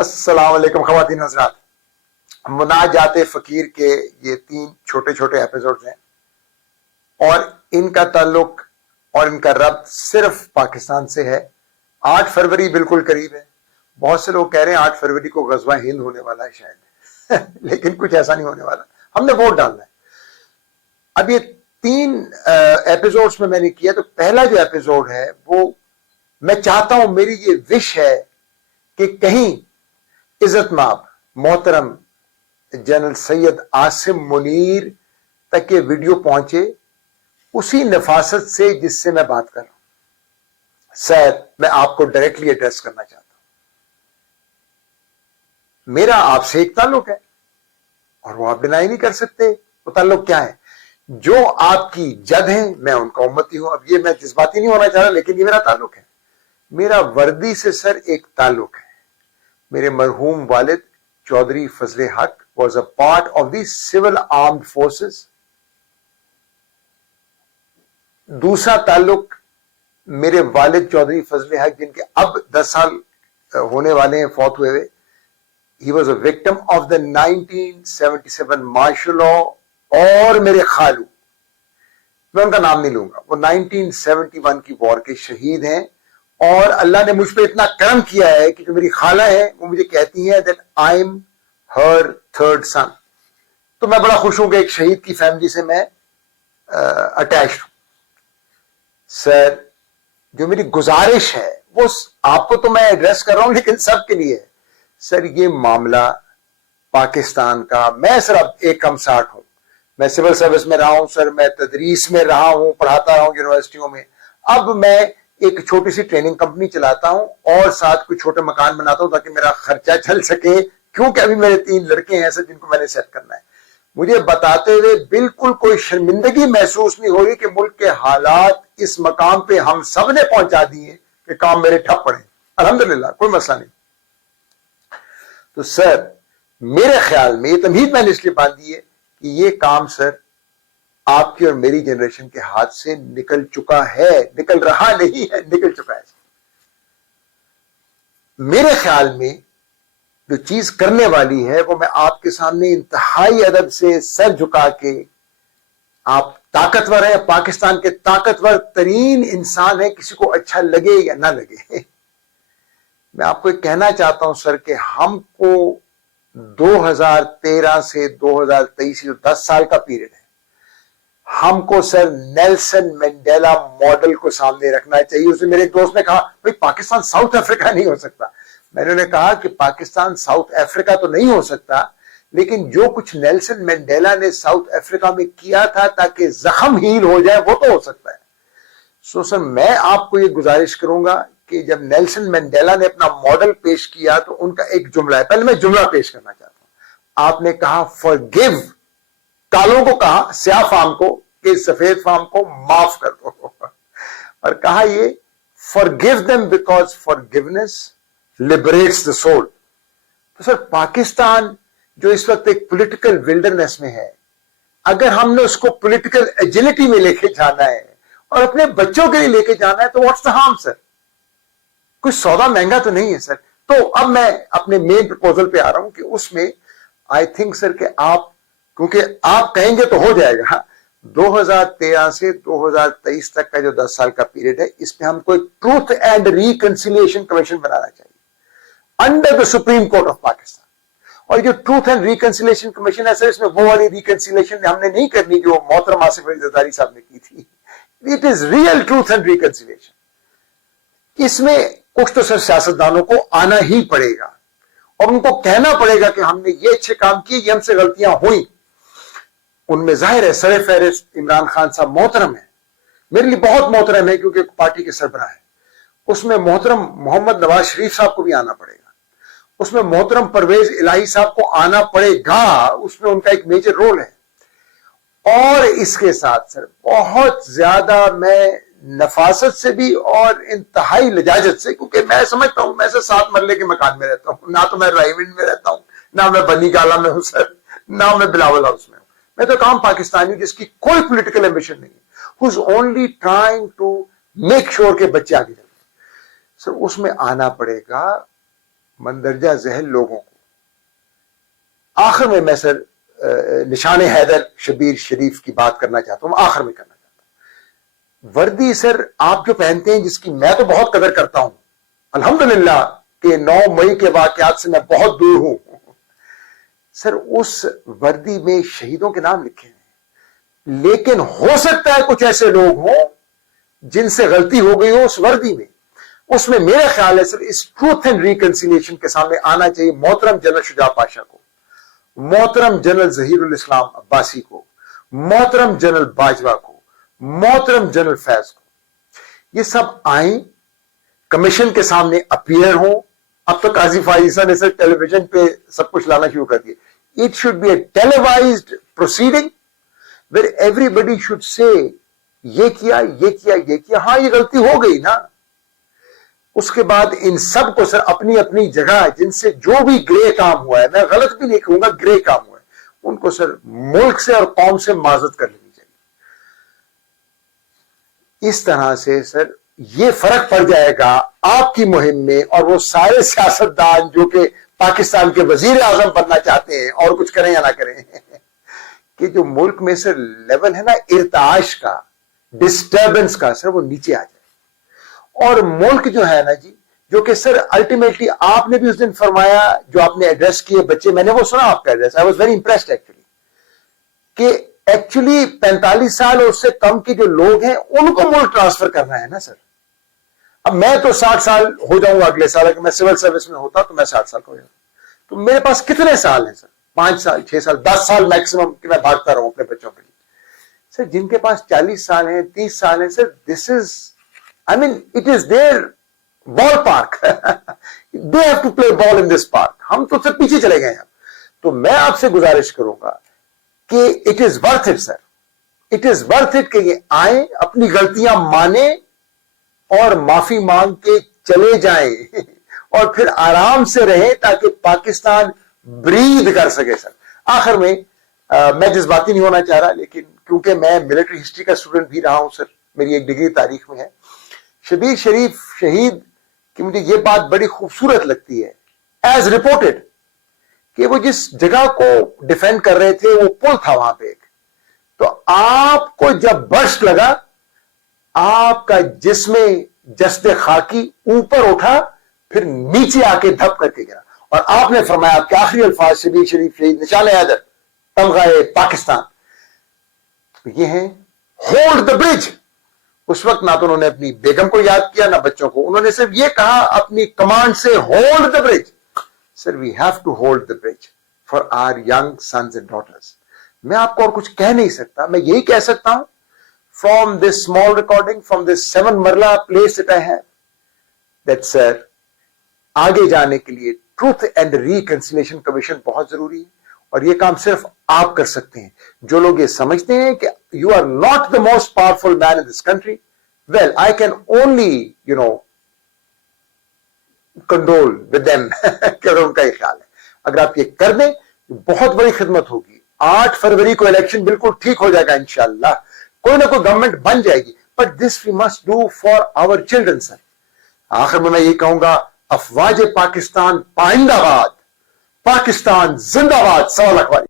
السلام علیکم خواتین حضرات. مناجات فقیر کے یہ 3 چھوٹے چھوٹے ایپیسوڈز ہیں اور ان کا تعلق اور ان کا ربط صرف پاکستان سے ہے. 8 فروری بالکل قریب ہے. بہت سے لوگ کہہ رہے ہیں 8 فروری کو غزوہ ہند ہونے والا ہے شاید لیکن کچھ ایسا نہیں ہونے والا. ہم نے ووٹ ڈالنا ہے. اب یہ 3 ایپیسوڈز میں نے کیا تو پہلا جو ایپیسوڈ ہے وہ میں چاہتا ہوں, میری یہ وش ہے کہ کہیں عزت مآب محترم جنرل سید عاصم منیر تک یہ ویڈیو پہنچے اسی نفاست سے جس سے میں بات کر رہا ہوں. سر میں آپ کو ڈائریکٹلی ایڈریس کرنا چاہتا ہوں. میرا آپ سے ایک تعلق ہے اور وہ آپ ڈینائی نہیں کر سکتے. وہ تعلق کیا ہے؟ جو آپ کی جد ہیں میں ان کا امتی ہوں. اب یہ میں جذباتی نہیں ہونا چاہ رہا لیکن یہ میرا تعلق ہے. میرا وردی سے سر ایک تعلق ہے. میرے مرحوم والد چودھری فضل حق was a part of the civil armed forces. دوسرا تعلق میرے والد چودھری فضل حق جن کے اب 10 سال ہونے والے ہیں فوت ہوئے ہوئے. He was a victim of the 1977 martial law. اور میرے خالو, میں ان کا نام نہیں لوں گا, وہ 1971 کی وار کے شہید ہیں. اور اللہ نے مجھ پہ اتنا کرم کیا ہے کہ جو میری خالہ ہے وہ مجھے کہتی ہیں that I'm her third son. تو میں بڑا خوش ہوں کہ ایک شہید کی فیملی سے میں اٹیچڈ ہوں. سر جو میری گزارش ہے وہ آپ کو تو میں ایڈریس کر رہا ہوں لیکن سب کے لیے. سر یہ معاملہ پاکستان کا, میں سر اب ایک کم 60 ہوں. میں سول سروس میں رہا ہوں سر, میں تدریس میں رہا ہوں, پڑھاتا رہا ہوں یونیورسٹیوں میں. اب میں ایک چھوٹی سی ٹریننگ کمپنی چلاتا ہوں اور ساتھ کچھ چھوٹے مکان بناتا ہوں تاکہ میرا خرچہ چل سکے, کیونکہ ابھی میرے 3 لڑکے ہیں ایسے جن کو میں نے سیٹ کرنا ہے. مجھے بتاتے ہوئے بالکل کوئی شرمندگی محسوس نہیں ہو رہی کہ ملک کے حالات اس مقام پہ ہم سب نے پہنچا دیے کہ کام میرے ٹھپ پڑے. الحمدللہ کوئی مسئلہ نہیں. تو سر میرے خیال میں یہ تمہید میں نے اس لیے باندھی ہے کہ یہ کام سر آپ کی اور میری جنریشن کے ہاتھ سے نکل چکا ہے, نکل رہا نہیں ہے, نکل چکا ہے. میرے خیال میں جو چیز کرنے والی ہے وہ میں آپ کے سامنے انتہائی ادب سے سر جھکا کے, آپ طاقتور ہیں, پاکستان کے طاقتور ترین انسان ہیں, کسی کو اچھا لگے یا نہ لگے. میں آپ کو ایک کہنا چاہتا ہوں سر کہ ہم کو 2013 سے 2023 جو 10 سال کا پیریڈ ہے, ہم کو سر نیلسن منڈیلا ماڈل کو سامنے رکھنا چاہیے. اسے میرے ایک دوست نے کہا بھائی پاکستان ساؤتھ افریقہ نہیں ہو سکتا. میں نے کہا کہ پاکستان ساؤتھ افریقہ تو نہیں ہو سکتا لیکن جو کچھ نیلسن منڈیلا نے ساؤتھ افریقہ میں کیا تھا تاکہ زخم ہیل ہو جائے وہ تو ہو سکتا ہے. سو سر میں آپ کو یہ گزارش کروں گا کہ جب نیلسن منڈیلا نے اپنا ماڈل پیش کیا تو ان کا ایک جملہ ہے, پہلے میں جملہ پیش کرنا چاہتا ہوں. آپ نے کہا forgive, کالوں کو کہا, سیاہ فام کو, کہ سفید فام کو معاف کر دو, اور کہا یہ forgive them because forgiveness liberates the soul. تو سر پاکستان جو اس وقت ایک پولیٹیکل ولڈرنس میں ہے, اگر ہم نے اس کو پولیٹیکل ایجلٹی میں لے کے جانا ہے اور اپنے بچوں کے لیے لے کے جانا ہے تو واٹس دا ہارم سر. کوئی سودا مہنگا تو نہیں ہے سر. تو اب میں اپنے مین پرپوزل پہ آ رہا ہوں کہ اس میں آئی تھنک سر کہ آپ, کیونکہ آپ کہیں گے تو ہو جائے گا, 2013 سے 2023 تک کا جو 10 سال کا پیریڈ ہے اس میں ہم کو ایک ٹروتھ اینڈ ریکنسیلیشن کمیشن بنانا چاہیے under the supreme court of Pakistan. اور جو ٹروتھ اینڈ ریکنسیلیشن کمیشن ہے سر, اس میں وہ والی ریکنسیلیشن ہم نے نہیں کرنی جو محترم آصف علی زرداری صاحب نے کی تھی. It is real truth and reconciliation. اس میں کچھ تو سر سیاستدانوں کو آنا ہی پڑے گا اور ان کو کہنا پڑے گا کہ ہم نے یہ اچھے کام کیے, یہ ہم سے غلطیاں ہوئیں. ان میں ظاہر ہے سر فہرست عمران خان صاحب محترم ہے, میرے لیے بہت محترم ہے کیونکہ پارٹی کے سربراہ ہے. اس میں محترم محمد نواز شریف صاحب کو بھی آنا پڑے گا. اس میں محترم پرویز الہی صاحب کو آنا پڑے گا, اس میں ان کا ایک میجر رول ہے. اور اس کے ساتھ سر بہت زیادہ میں نفاست سے بھی اور انتہائی لجاجت سے, کیونکہ میں سمجھتا ہوں میں سے 7 مرلے کے مکان میں رہتا ہوں, نہ تو میں رائیونڈ میں رہتا ہوں, نہ میں بنی گالا میں ہوں سر, نہ میں بلاول ہاؤس میں ہوں. میں تو کام پاکستانی جس کی کوئی پولیٹیکل ایمبیشن نہیں ہے, who's only trying to make sure کہ بچے آگے چلیں. سر اس میں آنا پڑے گا مندرجہ ذیل لوگوں کو. آخر میں سر نشان حیدر شبیر شریف کی بات کرنا چاہتا ہوں, آخر میں کرنا چاہتا ہوں. وردی سر آپ جو پہنتے ہیں, جس کی میں تو بہت قدر کرتا ہوں, الحمدللہ کہ 9 مئی کے واقعات سے میں بہت دور ہوں, سر اس وردی میں شہیدوں کے نام لکھے ہیں, لیکن ہو سکتا ہے کچھ ایسے لوگ ہوں جن سے غلطی ہو گئی ہو اس وردی میں. اس میں میرا خیال ہے سر اس ٹروتھ اینڈ ریکنسیلیشن کے سامنے آنا چاہیے محترم جنرل شجاع پاشا کو, محترم جنرل ظہیر الاسلام عباسی کو, محترم جنرل باجوہ کو, محترم جنرل فیض کو. یہ سب آئیں, کمیشن کے سامنے اپیئر ہوں. اب تو قاضی فائزہ نے سر ٹیلی ویژن پہ سب کچھ لانا شروع کر دیا. It should be a televised proceeding where everybody should say یہ کیا یہ کیا یہ کیا, ہاں یہ غلطی ہو گئی نا. اس کے بعد ان سب کو سر اپنی اپنی جگہ جن سے جو بھی گرے کام ہوا ہے, میں غلط بھی نہیں کہوں گا, گرے کام ہوا ہے, ان کو سر ملک سے اور قوم سے معذرت کر لینی چاہیے. اس طرح سے سر یہ فرق پڑ جائے گا آپ کی مہم میں, اور وہ سارے سیاستدان جو کہ پاکستان کے وزیر اعظم بننا چاہتے ہیں اور کچھ کریں یا نہ کریں, کہ جو ملک میں سر لیول ہے نا ارتعاش کا, ڈسٹربنس کا, سر وہ نیچے آ جائے. اور ملک جو ہے نا جی, جو کہ سر الٹیمیٹلی آپ نے بھی اس دن فرمایا, جو آپ نے ایڈریس کیے بچے, میں نے وہ سنا آپ کا address, I was very impressed actually, کہ ایکچولی 45 سال اور اس سے کم کے جو لوگ ہیں ان کو ملک ٹرانسفر کرنا ہے نا سر. اب میں تو 60 سال ہو جاؤں گا اگلے سال, اگر میں سول سروس میں ہوتا تو میں 60 سال کا ہو جاؤں, تو میرے پاس کتنے سال ہیں سر, 5 سال 6 سال 10 سال میکسیمم کہ میں بھاگتا رہوں اپنے بچوں کے لیے. سر جن کے پاس 40 سال ہیں 30 سال ہیں سر, دس از I mean, it is their ballpark. They have to play ball in this park. ہم تو سب پیچھے چلے گئے ہیں. تو میں آپ سے گزارش کروں گا کہ it is worth it, sir. It is worth it کہ یہ آئیں, اپنی غلطیاں مانیں اور معافی مانگ کے چلے جائیں اور پھر آرام سے رہیں تاکہ پاکستان برید کر سکے. سر آخر میں میں جذباتی نہیں ہونا چاہ رہا, لیکن کیونکہ میں ملٹری ہسٹری کا اسٹوڈنٹ بھی رہا ہوں سر, میری ایک ڈگری تاریخ میں ہے. شبیر شریف شہید کی مجھے یہ بات بڑی خوبصورت لگتی ہے, ایز رپورٹڈ, کہ وہ جس جگہ کو ڈیفینڈ کر رہے تھے وہ پل تھا وہاں پہ ایک, تو آپ کو جب برسٹ لگا, آپ کا جسم جسد خاکی اوپر اٹھا, پھر نیچے آ کے دھپ کر کے گرا, اور آپ نے فرمایا, آپ کے آخری الفاظ شبیر شریف شہید نشان حیدر تمغہ پاکستان, یہ ہیں ہولڈ دا برج. اس وقت نہ تو انہوں نے اپنی بیگم کو یاد کیا نہ بچوں کو, انہوں نے صرف یہ کہا اپنی کمانڈ سے, hold the bridge. Sir we have to hold the bridge for our young sons and daughters. میں آپ کو اور کچھ کہہ نہیں سکتا, میں یہی کہہ سکتا ہوں from this small recording, from this 7 marla place that I have, that sir آگے جانے کے لیے ٹروتھ اینڈ ریکنسیلیشن کمیشن بہت ضروری ہے, اور یہ کام صرف آپ کر سکتے ہیں. جو لوگ یہ سمجھتے ہیں کہ you are not the most powerful man in this country, well I can only condole with them کہ اگر ان کا یہ خیال ہے, اگر آپ یہ کر دیں بہت بڑی خدمت ہوگی. 8 فروری کو الیکشن بالکل ٹھیک ہو جائے گا انشاءاللہ, کوئی نہ کوئی گورنمنٹ بن جائے گی, but this we must do for our children. Sir آخر میں یہ کہوں گا, افواج پاکستان پائندہ باد, پاکستان زندہ باد. 1.25 لاکھ والی